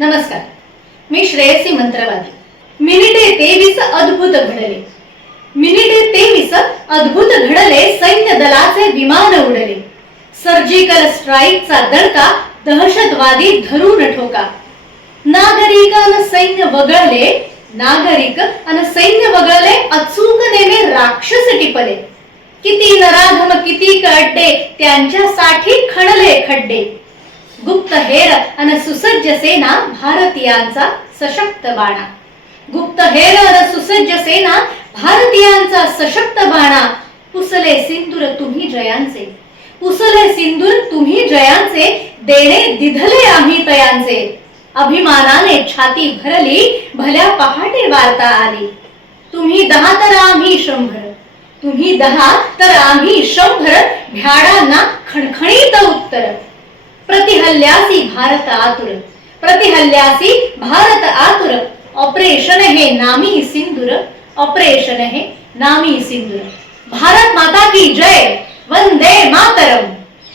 नमस्कार, मी श्रेयसी मंत्रवादी. मिनिटे 23 अद्भुत घडले. मिनिटे 23 अद्भुत घडले. सैन्य दलाचे विमान उडले. सर्जिकल स्ट्राईकचा दणका दहशतवादी धरून ठोका. नागरिक अन सैन्य वगळले. नागरिक अन सैन्य वगळले. अचूक नेमे राक्षस टिपले. किती नराधम किती कड्डे त्यांच्यासाठी खणले खड्डे. गुप्तहेर अन सुसज्ज सेना भारतीयांचा सशक्त बाणा. गुप्तहेर अन सुसज्ज सेना भारतीयांचा सशक्त बाणा. पुसले सिंदूर तुम्ही जयांचे. पुसले सिंदूर तुम्ही जयांचे. देणे दिधले आम्ही तयांचे. अभिमानाने छाती भरली. भल्या पहाटे वार्ता आली. तुम्ही 10 तर आम्ही 100. तुम्ही 10 तर आम्ही 100. भ्याडांना खणखणीत उत्तर. प्रतिहल्ल्यासी भारत आतुर. प्रतिहल्ल्यासी भारत आतुर. ऑपरेशन हे नामी सिंदूर. ऑपरेशन हे नामी सिंदूर. भारत माता की जय. वंदे